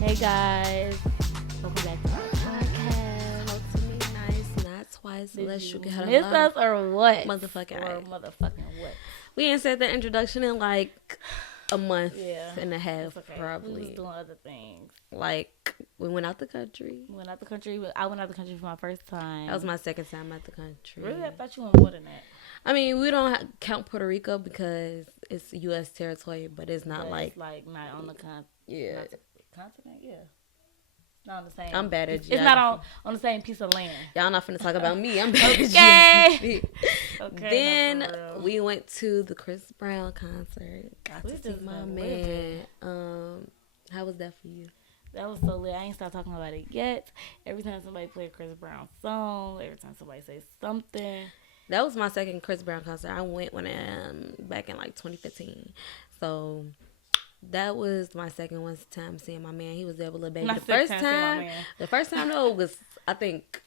Hey guys, welcome back to our podcast. Talk to me nice, not twice, unless you get Miss us or what? Motherfucking or right. motherfucking what? We ain't said the introduction in like a month and a half, It's okay. probably. We was doing other things. Like we went out the country. I went out the country for my first time. That was my second time out the country. Really? I thought you went more than that. I mean, we don't count Puerto Rico because it's U.S. territory, but it's not It's like not on the continent. Yeah. Not on the same. I'm bad at geography. It's not on the same piece of land. Y'all not finna talk about me. I'm bad at geography. Okay. Then we went to the Chris Brown concert. Got to see my man. How was that for you? That was so lit. I ain't stopped talking about it yet. Every time somebody play a Chris Brown song, every time somebody say something. That was my second Chris Brown concert. I went when back in like 2015. So that was my second time seeing my man. He was there with Lil Baby. The first time though was, I think,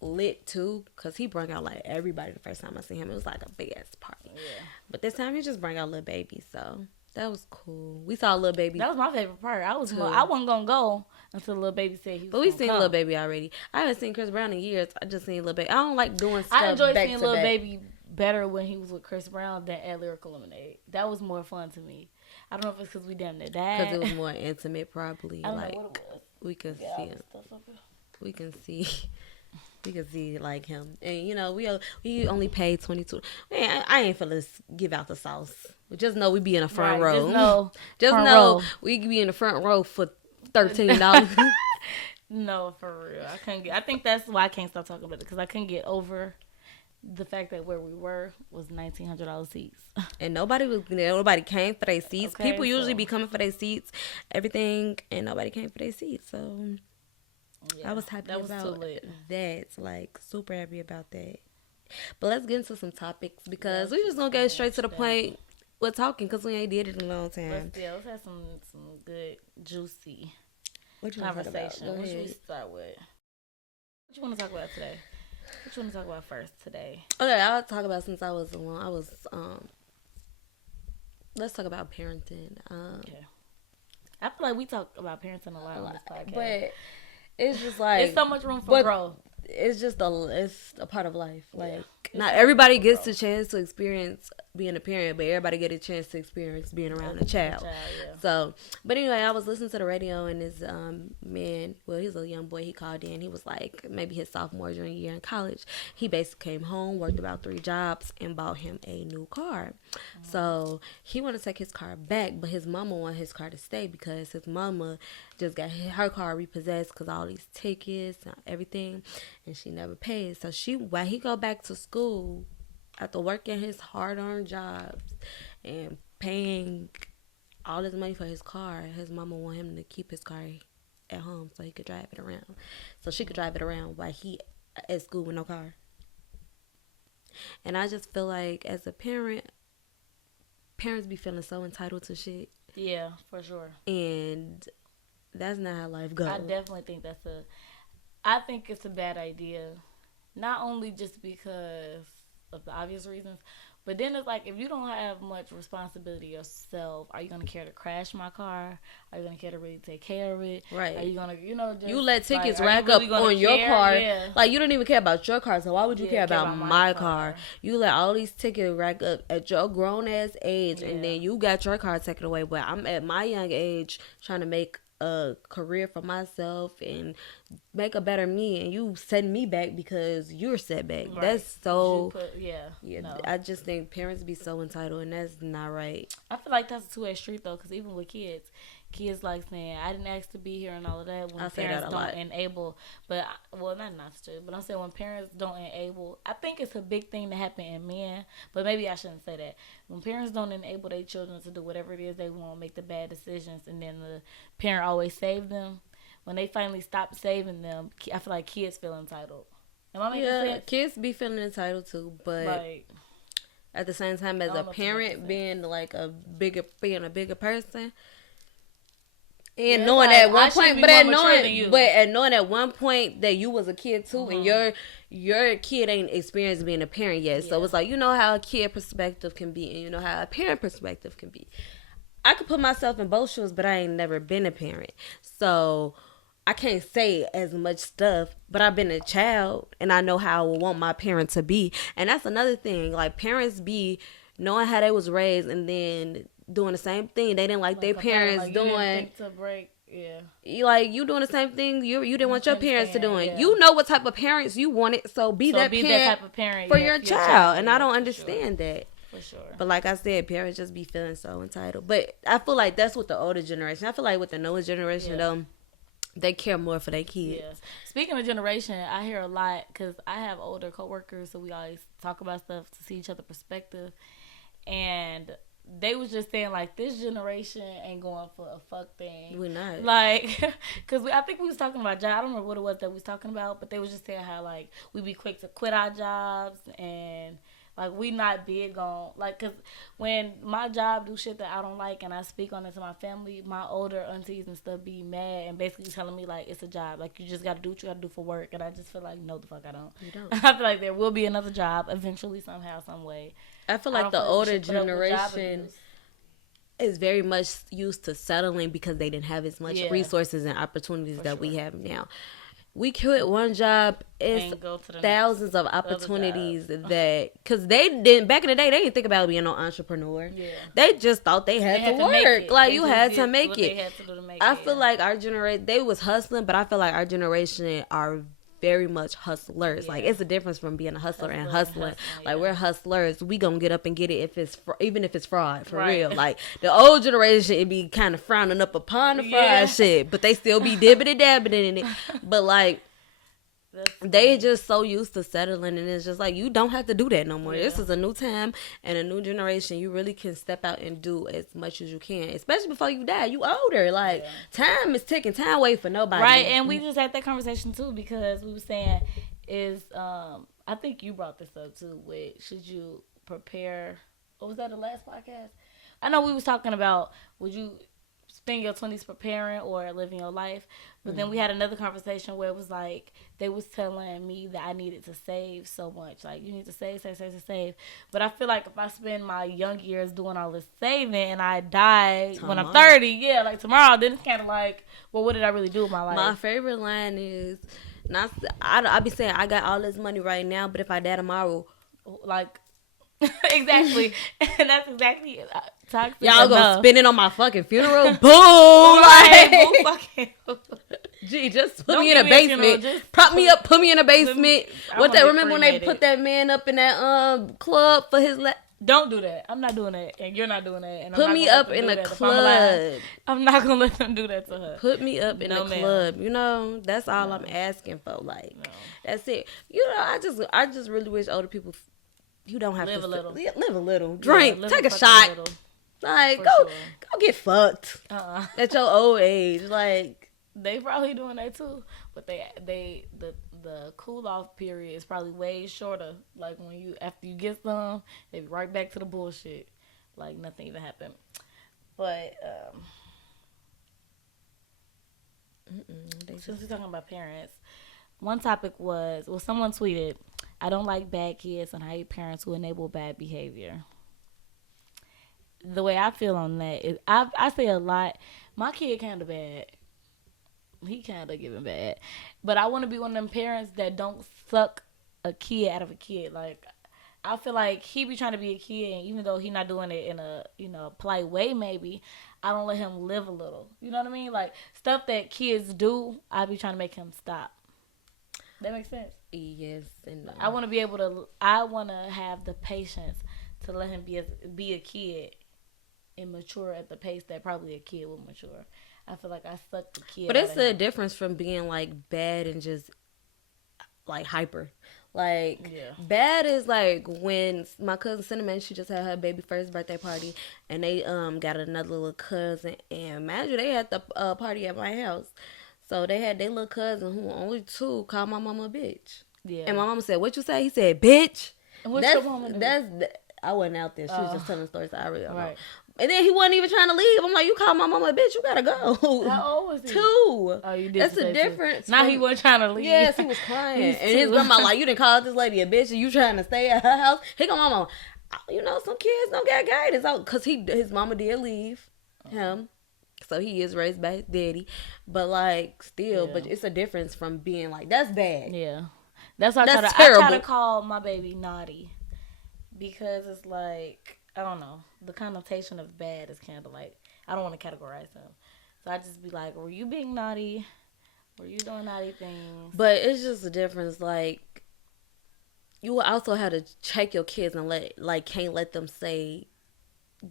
lit too, because he brought out like everybody the first time I seen him. It was like a big ass party. Yeah. But this time he just brought out Lil Baby, so that was cool. We saw Lil Baby. That was my favorite part. I wasn't gonna go until Lil Baby said he was. But we seen Lil Baby already. I haven't seen Chris Brown in years. I just seen Lil Baby. I don't like doing stuff. I enjoyed back seeing to Lil back. Baby better when he was with Chris Brown than at Lyrical Lemonade. That was more fun to me. I don't know if it's because we damn near died. Because it was more intimate, probably. I don't like know what it was. we could see him. We can see. We can see like him, and you know we only paid $22. Man, I ain't finna give out the sauce. Just know we be in the front row. Just know we be in the front row for $13. No, for real. I think that's why I can't stop talking about it, because I couldn't get over the fact that where we were was $1,900 seats, and nobody came for their seats. Okay, People usually be coming for their seats, everything, and nobody came for their seats. So yeah, I was happy about that. Like super happy about that. But let's get into some topics, because we just gonna get straight to the point with talking, because we ain't did it in a long time. Let's have some good juicy What you conversation. What should we start with? What you want to talk about today? What you want to talk about first today? Okay, I'll talk about, since I was alone. Let's talk about parenting. Okay. I feel like we talk about parenting a lot on this podcast, but it's just like it's so much room for growth. It's just it's a part of life. Like not everybody gets the chance to experience being a parent, but everybody get a chance to experience being around a child. So, but anyway, I was listening to the radio, and this man, well, he's a young boy. He called in. He was like maybe his sophomore, junior year in college. He basically came home, worked about 3 jobs, and bought him a new car. So he wanted to take his car back, but his mama wanted his car to stay, because his mama just got her car repossessed because all these tickets and everything, and she never paid. So while he go back to school, after working his hard-earned jobs and paying all this money for his car, his mama want him to keep his car at home so he could drive it around. So she could drive it around while he at school with no car. And I just feel like, as a parent, parents be feeling so entitled to shit. Yeah, for sure. And that's not how life goes. I definitely think I think it's a bad idea. Not only just because of the obvious reasons, but then it's like, if you don't have much responsibility yourself, are you going to care to crash my car? Are you going to care to really take care of it? Right. Are you going to, just, you let tickets like, rack really up on your car. Yeah. Like, you don't even care about your car, so why would you care about my car? You let all these tickets rack up at your grown-ass age, and then you got your car taken away. But I'm at my young age trying to make a career for myself and make a better me, and you send me back because you're set back. Right. That's so no. I just think parents be so entitled, and that's not right. I feel like that's a two-way street though, because even with kids like saying, I didn't ask to be here and all of that, when parents don't enable. But not to, but I'm saying when parents don't enable, I think it's a big thing to happen in men, but maybe I shouldn't say that. When parents don't enable their children to do whatever it is they want, make the bad decisions, and then the parent always save them, when they finally stop saving them, I feel like kids feel entitled. Am I making sense? Kids be feeling entitled too, but at the same time, as a parent, being a bigger person, and knowing at one point, knowing at one point that you was a kid too, and your kid ain't experienced being a parent yet, so it's like, you know how a kid perspective can be, and you know how a parent perspective can be. I could put myself in both shoes, but I ain't never been a parent. So I can't say as much stuff, but I've been a child and I know how I would want my parent to be. And that's another thing. Like, parents be knowing how they was raised and then doing the same thing they didn't like their parents doing. You didn't think to break. Yeah. You doing the same thing you didn't want your parents to do. Yeah. You know what type of parents you wanted, so be that type of parent for your child. And I don't understand that. For sure. But like I said, parents just be feeling so entitled. But I feel like that's with the older generation. I feel like with the newest generation, though, they care more for their kids. Yeah. Speaking of generation, I hear a lot because I have older coworkers, so we always talk about stuff to see each other's perspective. And they was just saying, like, this generation ain't going for a fuck thing. We're not. Like, because I think we was talking about jobs. I don't remember what it was that we was talking about, but they was just saying how, like, we be quick to quit our jobs and, like, we not big on, like, because when my job do shit that I don't like and I speak on it to my family, my older aunties and stuff be mad and basically telling me, like, it's a job. Like, you just got to do what you got to do for work. And I just feel like, no, the fuck I don't. You don't. I feel like there will be another job eventually, somehow, some way. I feel like the older generation is very much used to settling because they didn't have as much resources and opportunities that we have now. We quit one job, it's thousands of opportunities that, because they didn't, back in the day, they didn't think about being an entrepreneur. Yeah. They just thought they had to work. Like, you had to make it. I feel like our generation, they was hustling, but I feel like our generation are very much hustlers. Like, it's a difference from being a hustler and hustling. Like, we're hustlers. We gonna get up and get it if it's even if it's fraud, for real. Like, the old generation, it be kind of frowning up upon the fraud shit, but they still be dibbity dabbing in it. But like, they just so used to settling, and it's just like, you don't have to do that no more. This is a new time and a new generation. You really can step out and do as much as you can, especially before you die. You older. Like, time is ticking. Time wait for nobody. Right, and we just had that conversation too, because we were saying I think you brought this up too, with should you prepare, what was that, the last podcast? I know we was talking about, would you spend your 20s preparing or living your life? But then we had another conversation where it was like, they was telling me that I needed to save so much. Like, you need to save. But I feel like if I spend my young years doing all this saving and I die when I'm 30, like tomorrow, then it's kind of like, well, what did I really do with my life? My favorite line is, I be saying, I got all this money right now, but if I die tomorrow, like, exactly. And that's exactly toxic. Y'all gonna spend it on my fucking funeral? Boom! Like, gee, just put me in a basement. Prop me up, put me in a basement. Remember when they put that man up in that club for his Don't do that. I'm not doing that, and you're not doing that. And put me up in a club. I'm not gonna let them do that to her. Put me up in a club. You know, that's all I'm asking for. Like, that's it. You know, I just really wish older people. You don't have live to a little. Live a little. Drink. Take a shot. Like, go get fucked at your old age. Like, they probably doing that too, but the cool off period is probably way shorter. Like, when after you get some, they be right back to the bullshit. Like, nothing even happened. But since we're talking about parents, one topic was, someone tweeted, I don't like bad kids and I hate parents who enable bad behavior. The way I feel on that is, I say a lot, my kid kind of bad. He kind of giving bad. But I want to be one of them parents that don't suck a kid out of a kid. Like, I feel like he be trying to be a kid, and even though he not doing it in a polite way maybe, I don't let him live a little. You know what I mean? Like, stuff that kids do, I be trying to make him stop. That makes sense? Yes. And I want to have the patience to let him be a kid and mature at the pace that probably a kid will mature. I feel like I suck the kid. But it's a difference from being like bad and just like hyper. Like, bad is like when my cousin Cinnamon, she just had her baby first birthday party, and they got another little cousin, and imagine they had the party at my house. So they had their little cousin, who only 2, called my mama a bitch. Yeah. And my mama said, "What you say?" He said, "Bitch." And what's your mama do? I wasn't out there. She was just telling stories. So I really don't know. And then he wasn't even trying to leave. I'm like, you called my mama a bitch. You gotta go. How old was he? 2. Oh, you did. That's the difference. Now he wasn't trying to leave. Yes, he was crying. And his grandma like, you didn't call this lady a bitch and you trying to stay at her house. He go, mama, you know, some kids don't got guidance out because his mama did leave. him. So he is raised by his daddy. But, like, still, but it's a difference from being like, that's bad. Yeah. That's why I try to call my baby naughty. Because it's like, I don't know. The connotation of bad is kind of like, I don't want to categorize him. So I just be like, were you being naughty? Were you doing naughty things? But it's just a difference. Like, you also have to check your kids and can't let them say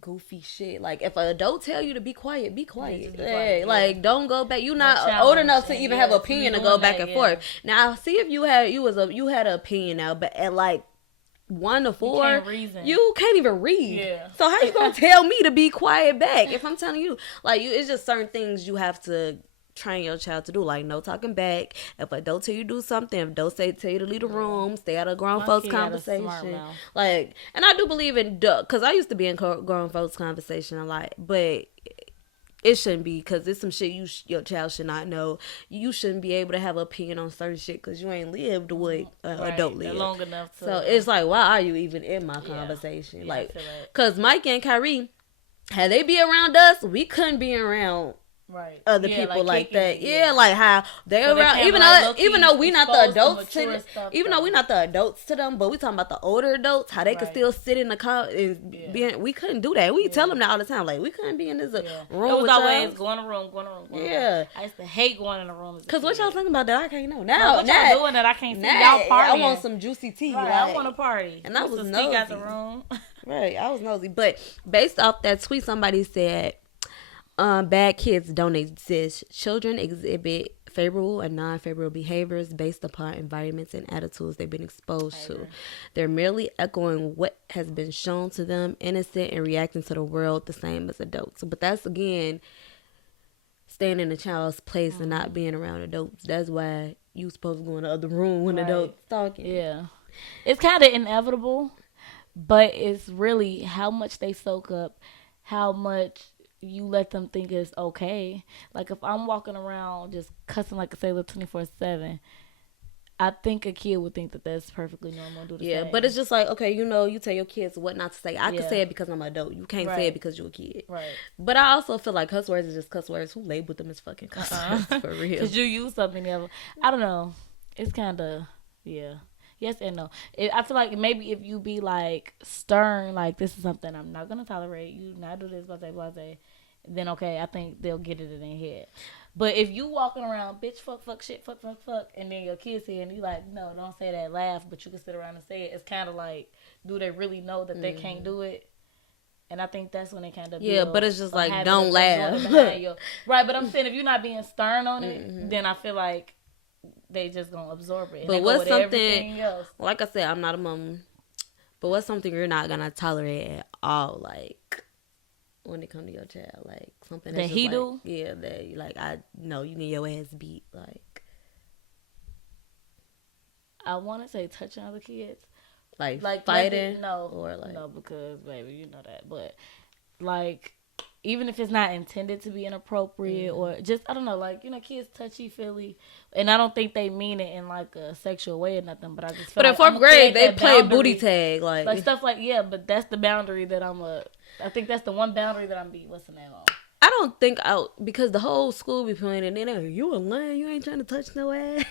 goofy shit. Like, if an adult tell you to be quiet, be quiet. Hey, like, don't go back. You're not old enough to even have an opinion to go back and forth. Now, see if you had an opinion now, but at like 1 to 4, you can't even read. Yeah. So how you gonna tell me to be quiet back if I'm telling you? Like, it's just certain things you have to train your child to do, like no talking back. If a adult tell you do something, if adult tell you to leave the room, stay out of grown folks conversation. Like, and I do believe in because I used to be in grown folks conversation a lot, but it shouldn't be, because it's some shit your child should not know. You shouldn't be able to have an opinion on certain shit because you ain't lived what adult lived long enough to, so it's like, why are you even in my conversation? Like, because Mike and Kyrie, had they be around us, we couldn't be around other people like that. Like how they're around, even though we not the adults to we not the adults to them, but we talking about the older adults, how they could still sit in the car and we couldn't do that. We tell them that all the time, like, we couldn't be in this room. It was always going to room. I used to hate going in the room because what y'all talking about that I can't know now. What y'all doing that I can't see? Y'all partying. I want some juicy tea. Right, I want to party. And I was nosy. Out the room. Right, I was nosy. But based off that tweet, somebody said, bad kids don't exist. Children exhibit favorable and non-favorable behaviors based upon environments and attitudes they've been exposed to. They're merely echoing what has been shown to them, innocent and reacting to the world the same as adults. But that's, again, staying in a child's place and not being around adults. That's why you supposed to go in the other room when adults talking. Yeah. It's kind of inevitable, but it's really how much they soak up, how much you let them think it's okay. Like, if I'm walking around just cussing like a sailor 24/7, I think a kid would think that that's perfectly normal to do the same. But it's just like, okay, you tell your kids what not to say. I can say it because I'm an adult. You can't say it because you're a kid. Right. But I also feel like cuss words is just cuss words. Who labeled them as fucking cuss words, for real? Because you use something else. I don't know. It's kind of, yes and no. I feel like maybe if you be like stern, like, this is something I'm not gonna tolerate, you not do this, blah, then okay, I think they'll get it in their head. But if you walking around, bitch, fuck, shit, fuck, and then your kids here and you like, no, don't say that, laugh, but you can sit around and say it. It's kind of like, do they really know that they can't do it? And I think that's when they kind of but it's just like, don't laugh. Right, but I'm saying if you're not being stern on it, then I feel like they just gonna absorb it. But what's something else? Like I said, I'm not a mom. But what's something you're not gonna tolerate at all? Like, when it comes to your child, like something that he do? Yeah, that like, I know you need your ass beat. Like, I want to say touching other kids, like fighting. No, because baby, you know that. But like, even if it's not intended to be inappropriate or just, I don't know, like, kids touchy-feely. And I don't think they mean it in, like, a sexual way or nothing, but I just feel in 4th grade, they play booty tag. Like stuff like, but that's the boundary that I think that's the one boundary that what's the name on? I don't think because the whole school be playing it, and they're like, you a lion, you ain't trying to touch no ass.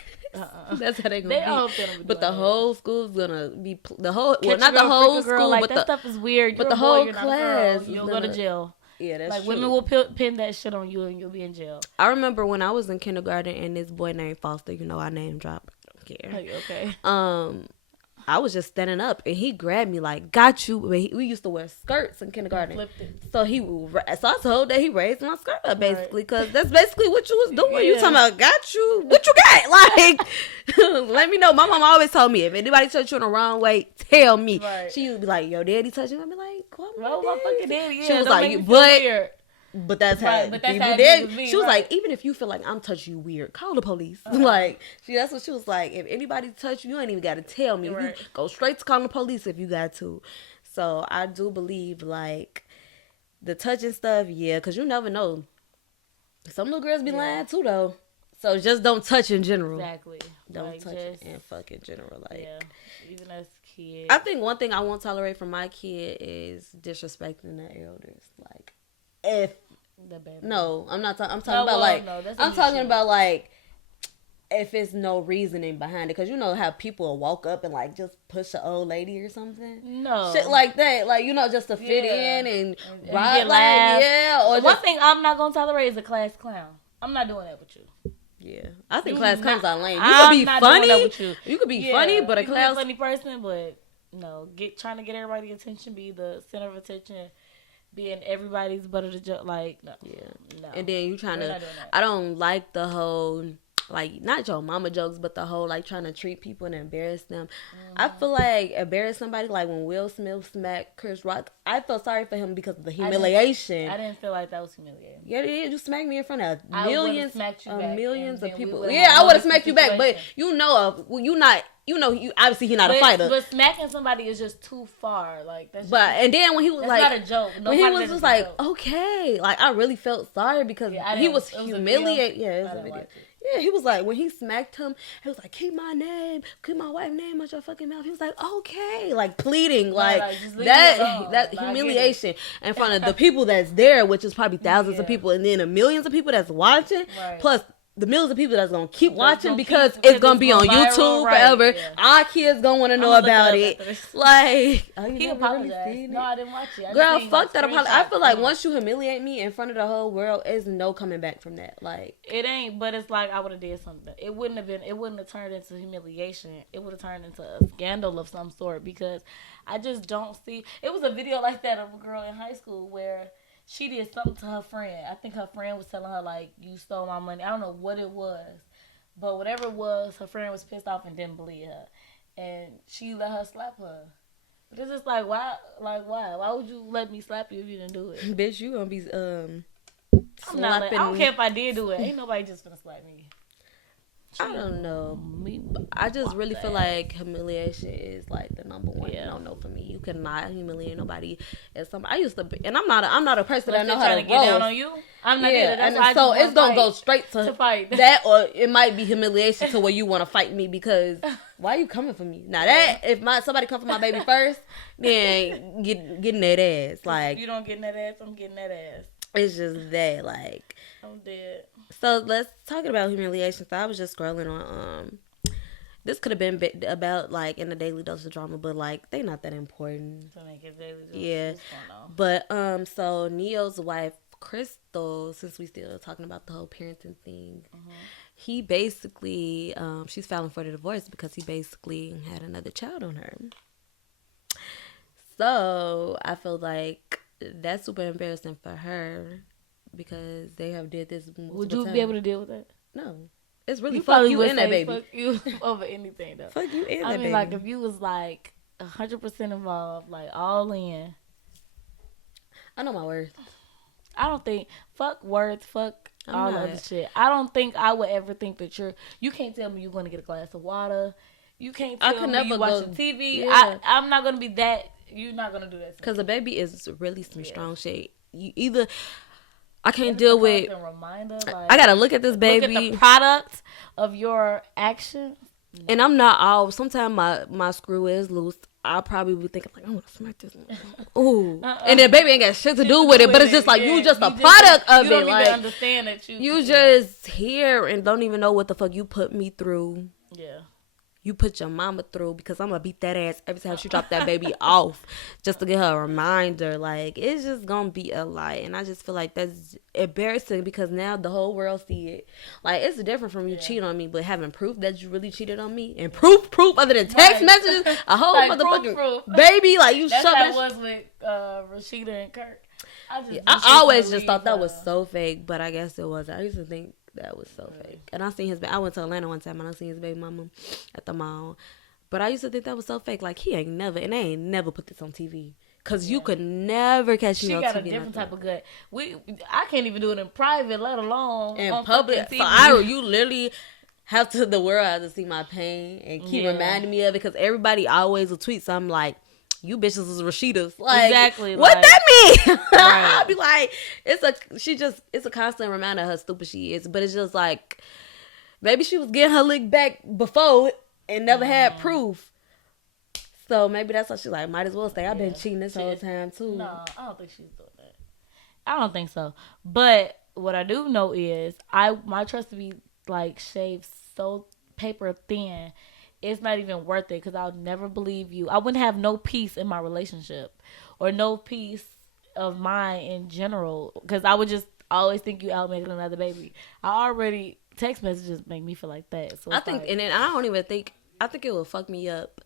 That's how they gonna be. But the whole school's gonna be, not the whole school, like, but that stuff is weird. But the whole class, you'll go to jail. Yeah, that's like, true. Women will pin that shit on you and you'll be in jail. I remember when I was in kindergarten and this boy named Foster, I name drop. I don't care. Okay. I was just standing up and he grabbed me like, got you. We used to wear skirts in kindergarten. So I told that he raised my skirt up basically, because that's basically what you was doing. You talking about, got you? What you got? Like, let me know. My mom always told me, if anybody touch you in the wrong way, tell me. Right. She would be like, yo, daddy touching me. I'd be like, come on, my fucking daddy. She was like, but that's how people did. She was like, even if you feel like I'm touching you weird, call the police. Like, that's what she was like. If anybody touch you ain't even got to tell me. You go straight to calling the police if you got to. So I do believe, like, the touching stuff, because you never know. Some little girls be lying too, though. So just don't touch in general. Exactly. Don't touch it and fuck in general. Like, even as kids. I think one thing I won't tolerate from my kid is disrespecting the elders. Like, if No, I'm not talking. I'm talking about like. No, I'm talking about like. If it's no reasoning behind it, because you know how people will walk up and like just push an old lady or something, shit like that, like just to fit in and ride, like or one thing I'm not gonna tolerate is a class clown. I'm not doing that with you. Yeah, I think class clowns are lame. You could be funny. You could be funny, but a class funny person, but no, trying to get everybody's attention, be the center of attention. Being everybody's butt of the joke, like no. And then you trying to. I don't like the whole. Like, not your mama jokes, but the whole, like, trying to treat people and embarrass them. I feel like embarrass somebody, like, when Will Smith smacked Chris Rock, I felt sorry for him because of the humiliation. I didn't feel like that was humiliating. Yeah, you smacked me in front of millions of people. Yeah, I would have smacked you back, but you obviously he's not a fighter. But smacking somebody is just too far. Like, that's and then when he was like, not a joke. When he was just like, okay, like, I really felt sorry because he was humiliated. Yeah, it was a video. Yeah, he was like, when he smacked him, he was like, keep my wife's name out your fucking mouth. He was like, okay, like pleading, like that humiliation in front of the people that's there, which is probably thousands of people, and then the millions of people that's watching, plus the millions of people that's gonna keep watching because it's gonna be on YouTube forever. Our kids gonna want to know about it. Like, he apologized. No, I didn't watch it. Girl, fuck that apology. I feel like once you humiliate me in front of the whole world, there's no coming back from that. Like, it ain't. But it's like I would have did something. It wouldn't have turned into humiliation. It would have turned into a scandal of some sort because I just don't see. It was a video like that of a girl in high school where she did something to her friend. I think her friend was telling her, like, you stole my money. I don't know what it was. But whatever it was, her friend was pissed off and didn't believe her. And she let her slap her. But it's just like, why? Like, why? Why would you let me slap you if you didn't do it? Bitch, you gonna be slapping. I don't care if I did do it. Ain't nobody just gonna slap me. I don't know. I just really feel like humiliation is like the number one no for me. You cannot humiliate nobody. As somebody, I used to be, and I'm not a person that know how to get down on you. I'm not either. That's and so it's gonna go straight to fight that, or it might be humiliation to where you want to fight me because why are you coming for me? Now that if somebody come for my baby first, then getting that ass. Like, if you don't get in that ass, I'm getting that ass. It's just that, like, I'm dead. So let's talk about humiliation. So I was just scrolling on this could have been about like in the daily dose of drama, but like they not that important. To make it daily dose. Yeah. But so Neo's wife Crystal, since we still talking about the whole parenting thing, he basically she's filing for the divorce because he basically had another child on her. So I feel like that's super embarrassing for her. Because they have did this. Would you be able to deal with that? No, it's really fuck you and that baby. Fuck you over anything though. Fuck you and that baby. I mean, like if you was like 100% involved, like all in. I know my worth. I don't think fuck worth, fuck all other shit. I don't think I would ever think that you can't tell me you're going to get a glass of water. You can't tell me you watching TV. Yeah. I'm not going to be that. You're not going to do that. Because the baby is really some strong shit. You either. I can't deal with. Reminder, like, I gotta look at this baby. Look at the product of your actions. No. And I'm not all. Sometimes my screw is loose. I probably would think like, I'm gonna smack this. Ooh, and the baby ain't got shit to do with it. But it's just like you just a product of it. You don't like even understand that you just here and don't even know what the fuck you put me through. Yeah. You put your mama through because I'm gonna beat that ass every time she drop that baby off just to get her a reminder. Like, it's just gonna be a lie. And I just feel like that's embarrassing because now the whole world see it. Like, it's different from you cheat on me, but having proof that you really cheated on me and proof other than text messages, a whole like motherfucking proof. Baby, like you that's how it was with Rashida and Kirk. I always just thought that was so fake, but I guess it wasn't. I used to think that was so fake. And I seen I went to Atlanta one time and I seen his baby mama at the mall. But I used to think that was so fake. Like, he ain't never, and they ain't never put this on TV. Because you could never catch me on TV. She got a different type of gut. I can't even do it in private, let alone in on public. So you literally have to, the world has to see my pain and keep reminding me of it. Because everybody always will tweet something like, you bitches is Rashida's. Like, exactly. What like, that mean? Right. I'll be like, it's a constant reminder of how stupid she is. But it's just like, maybe she was getting her lick back before and never had proof. So maybe that's why she's like, might as well say, I've been cheating this whole time too. No, I don't think she's doing that. I don't think so. But what I do know is my trust to be like shaved so paper thin, it's not even worth it because I'll never believe you. I wouldn't have no peace in my relationship or no peace of mind in general because I would just always think you out making another baby. I already text messages make me feel like that. So I think, and then I don't even think. I think it will fuck me up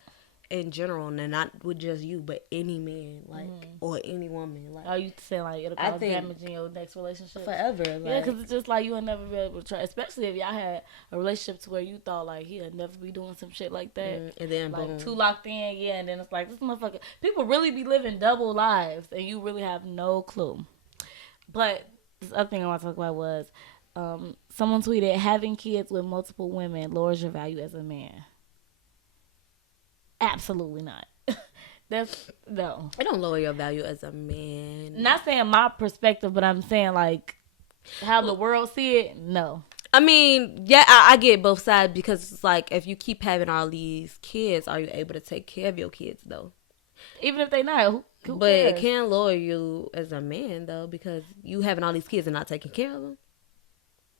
in general, and not with just you, but any man, like, or any woman. Like, oh, you saying like it'll cause damage in your next relationship forever? Like, yeah, because it's just like you'll never be able to try, especially if y'all had a relationship to where you thought like he'll never be doing some shit like that, and then like boom. too locked in, yeah, and then it's like this motherfucker. People really be living double lives, and you really have no clue. But this other thing I want to talk about was someone tweeted, having kids with multiple women lowers your value as a man. Absolutely not. That's no. It don't lower your value as a man. Not saying my perspective, but I'm saying like how the world see it. No. I mean, yeah, I get both sides because it's like if you keep having all these kids, are you able to take care of your kids though? Even if they not, who but cares? It can lower you as a man though because you having all these kids and not taking care of them.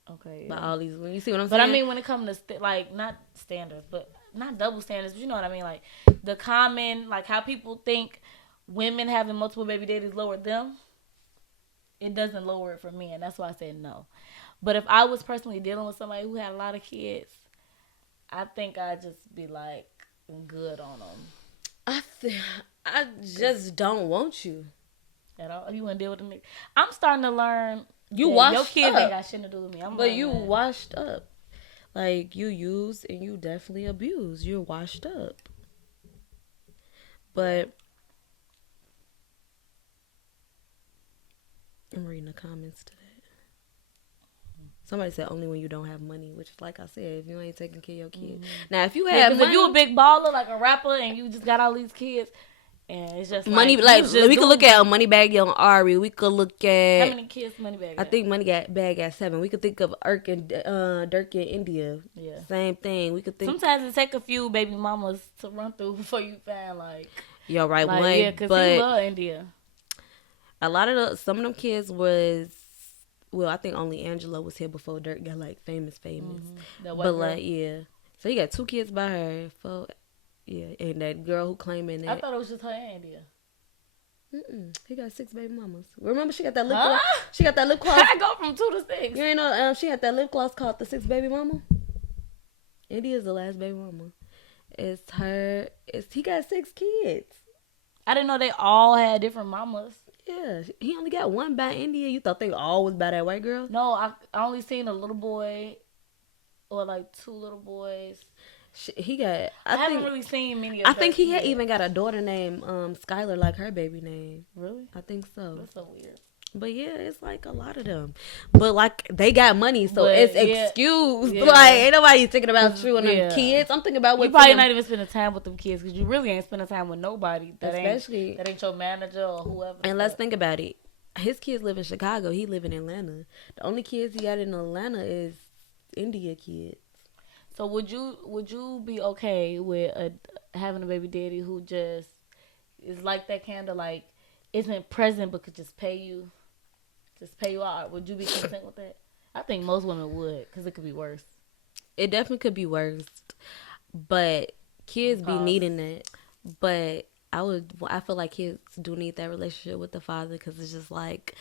Okay. By all these, you see what I'm saying? But I mean, when it comes to like not standards, but not double standards, but you know what I mean, like the common, like how people think women having multiple baby daddies lower them. It doesn't lower it for me, and that's why I said no. But if I was personally dealing with somebody who had a lot of kids, I think I'd just be like good on them. I just don't want you at all. You want to deal with them? I'm starting to learn. You washed your kids up. ain't got shit to do with me. But you washed up. Like, you use and you definitely abuse. You're washed up. But I'm reading the comments to that. Somebody said only when you don't have money, which is like I said, if you ain't taking care of your kids. Now, if you have money, if you a big baller like a rapper and you just got all these kids, and it's just money. Like we could look at a Moneybagg Yo and Ari. We could look at how many kids Moneybagg. I think Moneybagg got 7. We could think of Dirk in India. Yeah, same thing. We could think. Sometimes it take a few baby mamas to run through before you find like you're right one. Yeah, because he love India. A lot of some of them kids was. Well, I think only Angela was here before Dirk got like famous. Mm-hmm. But like yeah, so you got 2 kids by her. Yeah, and that girl who claiming that. I thought it was just her and India. He got 6 baby mamas. Remember, she got that lip gloss. She got that lip gloss. I go from 2 to 6. You ain't know she had that lip gloss called the 6 baby mama. India's the last baby mama. It's her. He got 6 kids. I didn't know they all had different mamas. Yeah, he only got 1 by India. You thought they all was by that white girl? No, I only seen a little boy, or like 2 little boys. He got. I haven't really seen many of I think he had even got a daughter named Skylar, like her baby name. Really? I think so. That's so weird. But yeah, it's like a lot of them. But like they got money, so it's excused. Yeah. Like ain't nobody thinking about you and them kids. I'm thinking about what you probably not even spending time with them kids because you really ain't spending time with nobody. That ain't your manager or whoever. And let's think about it. His kids live in Chicago. He live in Atlanta. The only kids he got in Atlanta is India kids. So would you be okay with having a baby daddy who just is like that kind of like isn't present but could just pay you out? Would you be content with that? I think most women would because it could be worse. It definitely could be worse, but kids be needing that. But I feel like kids do need that relationship with the father because it's just like,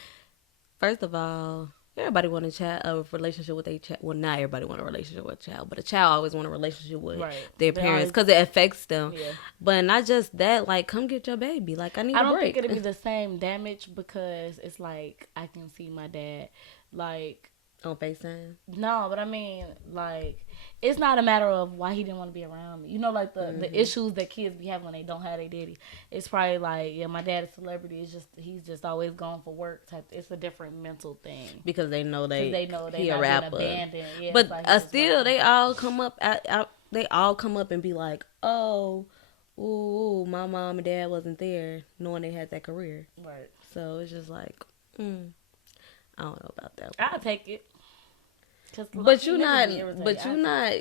first of all, everybody want a relationship with a child. Well, not everybody want a relationship with a child, but a child always want a relationship with their parents because it affects them. Yeah. But not just that, like, come get your baby. Like, I need a break. I don't think it'd be the same damage because it's like I can see my dad, like, on FaceTime? No, but I mean, like, it's not a matter of why he didn't want to be around me. You know, like the issues that kids be having when they don't have their daddy. It's probably like, yeah, my dad is a celebrity. It's just he's just always gone for work. It's a different mental thing because they know they he a rapper. Yeah, but like still, they all come up and be like, oh, ooh, my mom and dad wasn't there, knowing they had that career. Right. So it's just like, I don't know about that. I'll take it. But you're not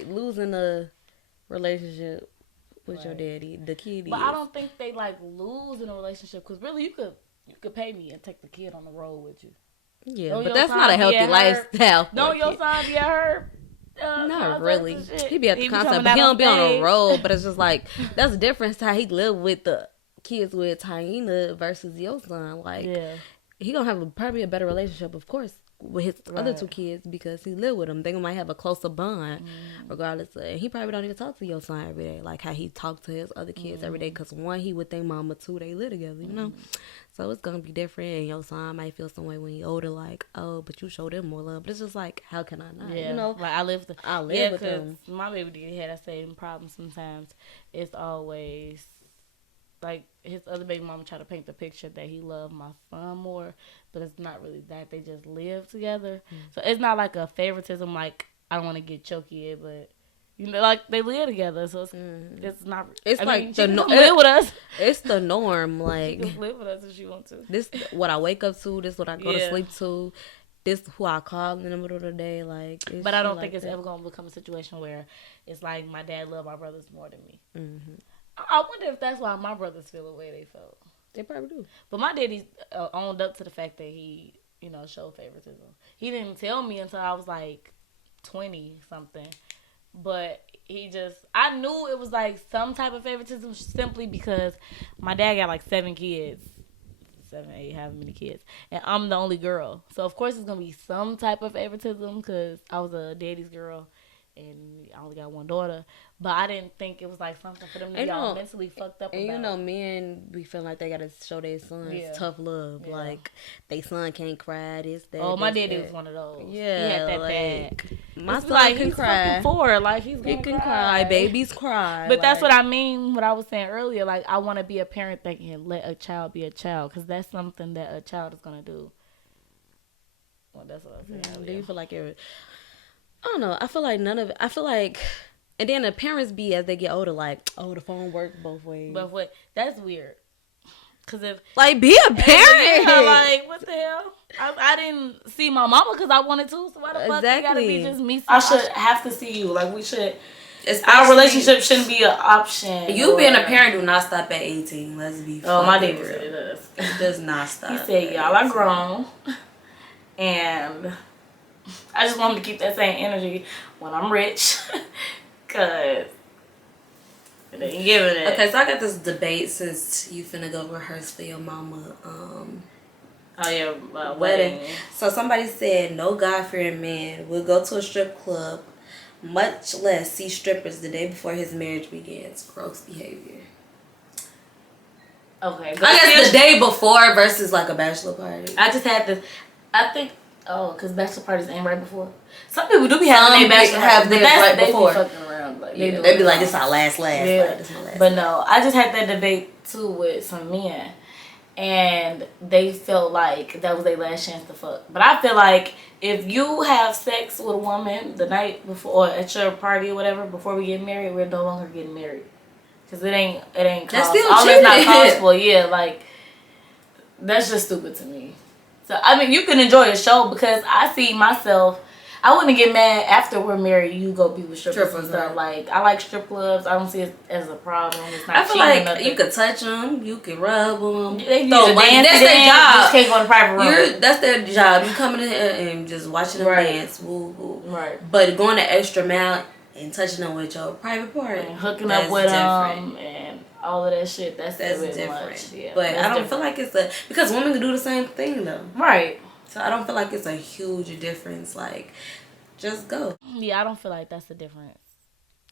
losing a relationship with your daddy. The kid But I don't think they like lose in a relationship because really you could pay me and take the kid on the road with you. Yeah, but that's not a healthy lifestyle. Don't your son be at her? Not really. He be at the concert, but he don't be on the road. But it's just like, that's the difference how he live with the kids with Tayla versus your son. Like, he gonna have probably a better relationship, of course, with his other two kids because he live with them. They might have a closer bond, regardless. He probably don't even talk to your son every day, like how he talk to his other kids every day. Cause one, he with their mama, two, they live together, you know. So it's gonna be different, and your son might feel some way when he older, like, oh, but you show them more love. But it's just like, how can I not? Yeah, you know, like I live with them. My baby did have that same problem sometimes. It's always like his other baby mama try to paint the picture that he loved my son more, but it's not really that. They just live together, so it's not like a favoritism. Like I don't want to get your kid, but. You know, like they live together, so it's not. It's I like mean, she can live with us. It's the norm. Like she can live with us if she wants to. This what I wake up to. This what I go to sleep to. This who I call in the middle of the day. Like, but I don't think it's ever gonna become a situation where it's like my dad loved my brothers more than me. I wonder if that's why my brothers feel the way they felt. They probably do. But my daddy owned up to the fact that he, showed favoritism. He didn't tell me until I was like 20 something. But I knew it was like some type of favoritism simply because my dad got like 7 kids. 7, 8, however many kids. And I'm the only girl. So, of course, it's going to be some type of favoritism because I was a daddy's girl and I only got one daughter. But I didn't think it was like something for them to be all mentally fucked up and about. Men be feeling like they got to show their sons tough love. Yeah. Like, they son can't cry, this, that. Oh, my daddy was one of those. Yeah. He had that bad. My son can cry. He's 4. Like, he can cry. Babies cry. But that's what I mean, what I was saying earlier. Like, I want to be a parent that can let a child be a child. Because that's something that a child is going to do. Well, that's what I'm saying. Do you feel like it... I don't know. I feel like none of it... I feel like... And then the parents be, as they get older, like, oh, the phone works both ways. But what? That's weird. Because if... Like, be a parent! Like, what the hell? I didn't see my mama because I wanted to, so why the fuck it gotta be just me? I should have to see you. Like, we should... Our relationship shouldn't be an option. You being a parent do not stop at 18. Let's be my daddy said it does. It does not stop. He said, y'all are grown. And I just want him to keep that same energy when I'm rich. Because it ain't giving it. Okay, so I got this debate since you finna go rehearse for your mama wedding. So somebody said no God-fearing man will go to a strip club, much less see strippers the day before his marriage begins. Gross behavior. Okay. I guess the day before versus like a bachelor party. I just had this. I think... Oh, because bachelor parties ain't right before. Some people do be having their bachelor parties, but that's right before. They be fucking around. Like, they be like, this our last. Yeah. Like, this my last. But no, I just had that debate too with some men. And they felt like that was their last chance to fuck. But I feel like if you have sex with a woman the night before or at your party or whatever, before we get married, we're no longer getting married. Because it ain't that's still all that's not cause for. Yeah, like, that's just stupid to me. So, I mean, you can enjoy a show because I see myself, I wouldn't get mad after we're married, you go be with strippers and stuff. Right. Like, I like strip clubs. I don't see it as a problem. It's not I feel like you could touch them, you can rub them. They throw money. That's their job. You just can't go in the private room. That's their job. You coming in here and just watching them dance. Woo, woo. Right. But going the extra mile and touching them with your private part. And hooking up with them and all of that shit. That's different. Much. Yeah, but I don't feel like it's because women can do the same thing though. Right. So I don't feel like it's a huge difference. Like, just go. Yeah, I don't feel like that's the difference.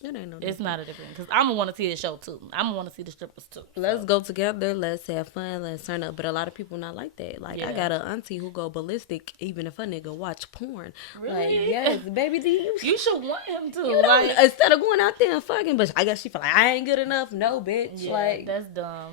It ain't no difference. It's not a difference. Because I'm going to want to see the show too. I'm going to want to see the strippers too. Let's go together. Let's have fun. Let's turn up. But a lot of people not like that. Like, I got an auntie who go ballistic even if a nigga watch porn. Really? Like, yes, baby, you should want him to. Like, instead of going out there and fucking, but I guess she feel like, I ain't good enough. No, bitch. Yeah, like, that's dumb.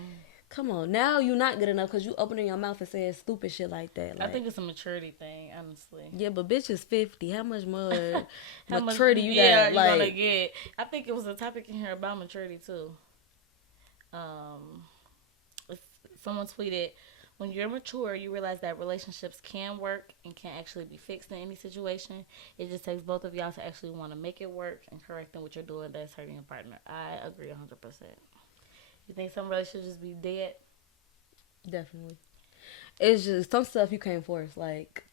Come on, now you're not good enough because you opening your mouth and saying stupid shit like that. Like, I think it's a maturity thing, honestly. Yeah, but bitch is 50. How much more maturity you got? Like, you're gonna get. I think it was a topic in here about maturity too. Someone tweeted, when you're mature, you realize that relationships can work and can actually be fixed in any situation. It just takes both of y'all to actually want to make it work and correcting what you're doing that's hurting your partner. I agree 100%. You think some relationships just be dead? Definitely. It's just some stuff you can't force. Like,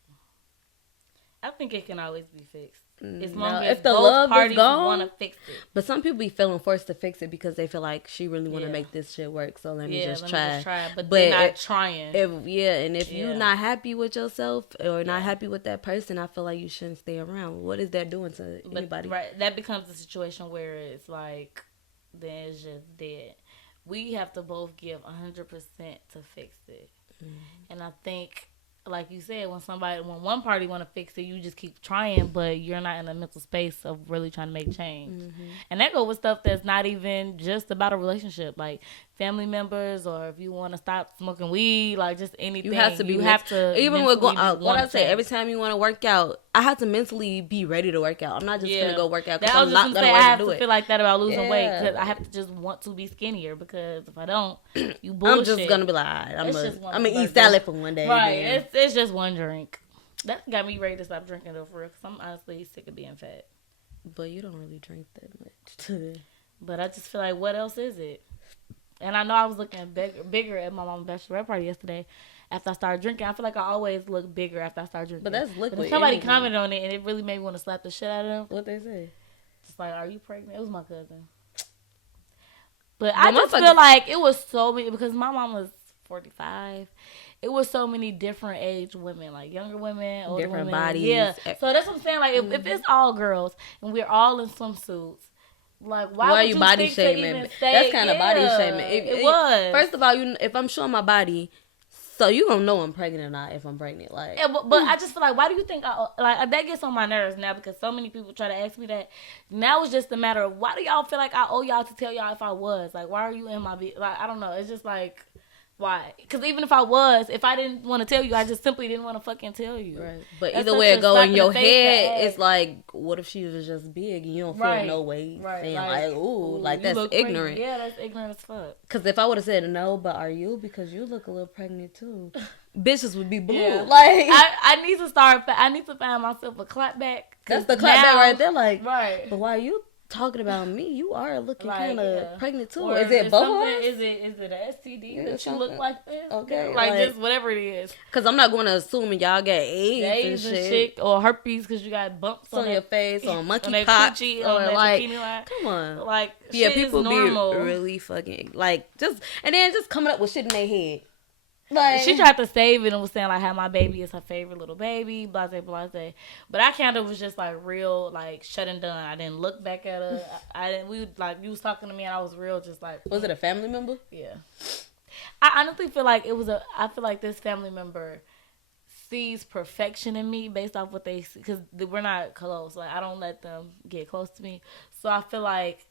I think it can always be fixed. As No, long as if the both love parties is gone, want to fix it. But some people be feeling forced to fix it because they feel like she really want to make this shit work. So let me just try. But they're not trying. If you're not happy with yourself or not happy with that person, I feel like you shouldn't stay around. What is that doing to anybody? Right, that becomes a situation where it's like, then it's just dead. We have to both give 100% to fix it. And I think, like you said, when one party want to fix it, you just keep trying, but you're not in a mental space of really trying to make change. And that goes with stuff that's not even just about a relationship, like family members, or if you want to stop smoking weed, like just anything. You have to even with going. What I say, every time you want to work out, I have to mentally be ready to work out. I'm not just gonna go work out because I'm not gonna I have to do to it. feel like that about losing weight, because I have to just want to be skinnier, because if I don't, you bullshit. I'm just gonna be like, I'm gonna eat salad for one day. Right, it's just one drink. That got me ready to stop drinking though, for real, because I'm honestly sick of being fat. But you don't really drink that much. But I just feel like, what else is it? And I know I was looking bigger at my mom's bachelorette party yesterday after I started drinking. I feel like I always look bigger after I start drinking. But that's liquid. But somebody commented on it, and it really made me want to slap the shit out of them. What they say? Just like, are you pregnant? It was my cousin. But I just feel like it was so many, because my mom was 45. It was so many different age women, like younger women, older different women. bodies. Yeah. So that's what I'm saying. Like, if it's all girls and we're all in swimsuits, like, why are you body shaming? That's kind of body shaming. It was. First of all, if I'm showing my body, so you gonna know I'm pregnant or not if I'm pregnant. Like, yeah, but I just feel like, why do you think that gets on my nerves now, because so many people try to ask me that. Now it's just a matter of, why do y'all feel like I owe y'all to tell y'all if I was? Like, why are you in my like, I don't know. It's just like, why? Because even if I didn't want to tell you, I just simply didn't want to fucking tell you. Right. But either way it go in your head, it's like, what if she was just big and you don't feel no way? Right. Saying like, ooh, like that's ignorant. Crazy. Yeah, that's ignorant as fuck. Because if I would have said no, but are you? Because you look a little pregnant too. Bitches would be blue. Yeah. Like, I need to find myself a clapback. That's the clapback right there. Like, right. But why you talking about me? You are looking kind of pregnant too. Or is it both? Is it an STD that you look like this? Okay, like just whatever it is. Because I'm not going to assume y'all get AIDS and shit, or herpes because you got bumps on your face, or monkeypox, or like, bikini line. Come on, like, yeah, shit people is normal. be really fucking like just coming up with shit in their head. Like, she tried to save it and was saying like how my baby is her favorite little baby, blase blase. But I kind of was just like real, like shut and done. I didn't look back at her. I didn't. We like, you was talking to me and I was real, just like. Was it a family member? Yeah. I honestly feel like I feel like this family member sees perfection in me based off what they see, because we're not close. Like, I don't let them get close to me, so I feel like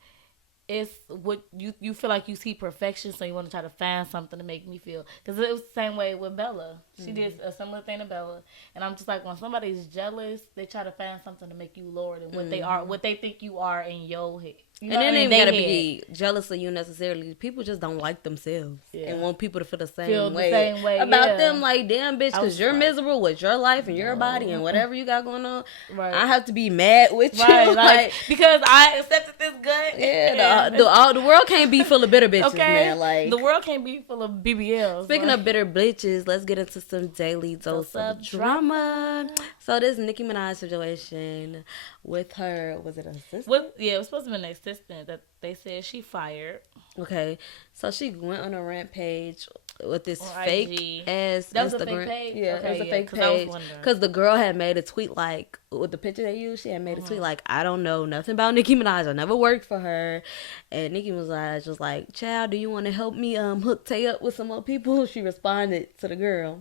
it's what you feel like you see perfection, so you want to try to find something to make me feel. Because it was the same way with Bella. She did a similar thing to Bella, and I'm just like, when somebody's jealous, they try to find something to make you lower than what they are, what they think you are in your head. You know, and then they gotta be jealous of you necessarily. People just don't like themselves and want people to feel the same way about them. Like, damn, bitch, because you're miserable with your life and your body and whatever you got going on. Right. I have to be mad with you, like because I accepted this gut. Yeah, the world can't be full of bitter bitches, man. Like, the world can't be full of BBLs. Speaking of bitter bitches, let's get into some daily dose of drama. So this Nicki Minaj situation with her, was it an assistant? It was supposed to be an assistant that they said she fired. Okay, so she went on a rampage with this fake ass Instagram. That was a fake page? Yeah, it was a fake page. Because the girl had made a tweet, like, with the picture they used, she had made a tweet like, I don't know nothing about Nicki Minaj. I never worked for her. And Nicki Minaj was like, child, do you want to help me hook Tay up with some more people? She responded to the girl.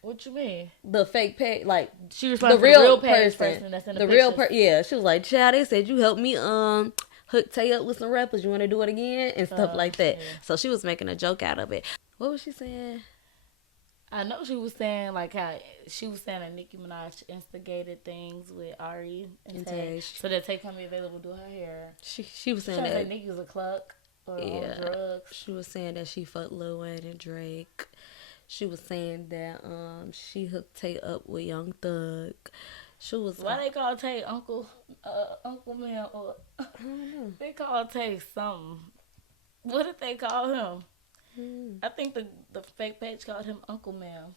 What you mean? The fake page, like, she responded to the real person that's in the real yeah, she was like, child, they said you helped me hook Tay up with some rappers. You want to do it again? And stuff like that. Yeah. So she was making a joke out of it. What was she saying? I know she was saying, like, how she was saying that Nicki Minaj instigated things with Ari and Tay, so that Tay can be available to do her hair. She was saying that Nicki was a cluck or on drugs. She was saying that she fucked Lil Wayne and Drake. She was saying that she hooked Tay up with Young Thug. She was why they call Tay Uncle Man, or I don't know. They call Tay something. What did they call him? I think the fake page called him Uncle Man.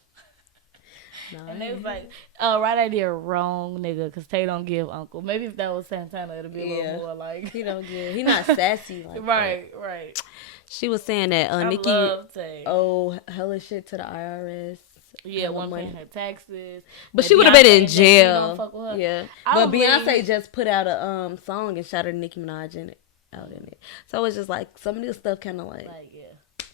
No, and they was like, "Oh, right idea, wrong nigga," because Tay don't give uncle. Maybe if that was Santana, it'd be a little more like he don't give. He not sassy like right, that. right. She was saying that Nikki hella shit to the IRS. Yeah, wasn't paying her taxes. But she would have been in jail. Yeah. But Beyonce just put out a song and shouted Nicki Minaj out in it. So it's just like some of this stuff kind of like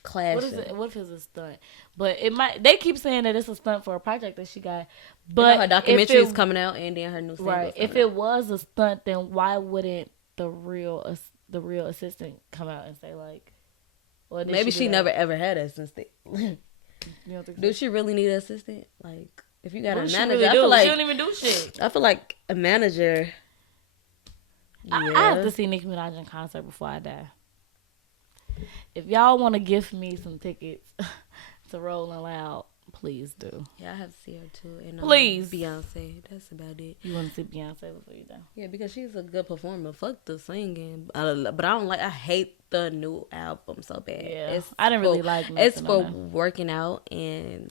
clashing. What if it's a stunt? But it might. They keep saying that it's a stunt for a project that she got. But her documentary is coming out and then her new single. Right. If it was a stunt, then why wouldn't the real assistant come out and say like? Well, maybe she never ever had an assistant. Do she really need an assistant? Like, if you got a manager, really I feel like she don't even do shit. I feel like a manager. I have to see Nicki Minaj in concert before I die. If y'all want to gift me some tickets to Rolling Loud, please do. Yeah, I have to see her too. And please, Beyonce. That's about it. You want to see Beyonce before you die? Yeah, because she's a good performer. Fuck the singing, but I hate the new album so bad. Yeah, I didn't really like. It's for working out, and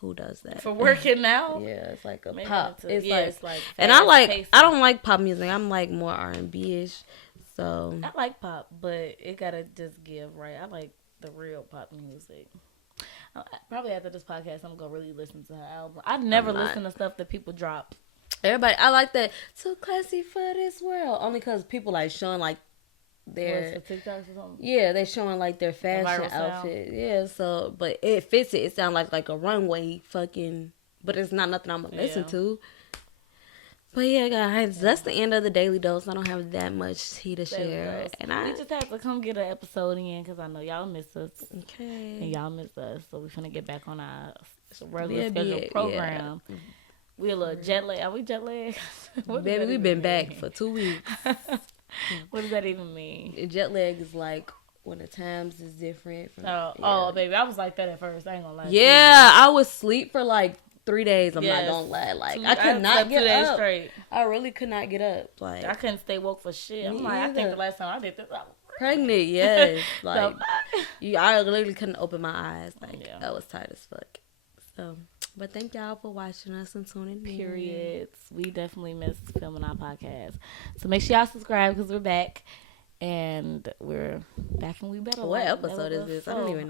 who does that? For working out? Yeah, it's like a pop. It's like and I don't like pop music. I'm like more R&B-ish. So I like pop, but it gotta just give right. I like the real pop music. Probably after this podcast, I'm gonna really listen to her album. I never listen to stuff that people drop. I like that. Too classy for this world. Only because people like showing like their TikToks or something. Yeah, they showing like their fashion outfit. Yeah, so but it fits it. It sounds like a runway fucking, but it's not nothing I'm gonna listen to. But yeah, guys, that's the end of the Daily Dose. I don't have that much tea to share. And we just have to come get an episode in because I know y'all miss us. Okay. And y'all miss us. So we're finna get back on our regular scheduled program. Yeah. We a little jet lag. Are we jet lagged? Baby, we've been back for 2 weeks. What does that even mean? Jet lag is like when the times is different. Oh, baby, I was like that at first. I ain't gonna lie. Yeah, I was asleep for like 3 days. I'm not gonna lie. Like I could not get up. Straight. I really could not get up. Like I couldn't stay woke for shit. I'm like, I think the last time I did this, I was pregnant. Yes, like I literally couldn't open my eyes. Like I was tired as fuck. So, but thank y'all for watching us and tuning in. Periods. We definitely miss filming our podcast. So make sure y'all subscribe because we're back. And we're back and we better. What episode is this? I don't even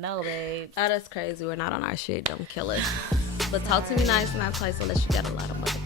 know, babe. Oh, that's crazy. We're not on our shit. Don't kill us. But talk to me nice and not twice unless you got a lot of money.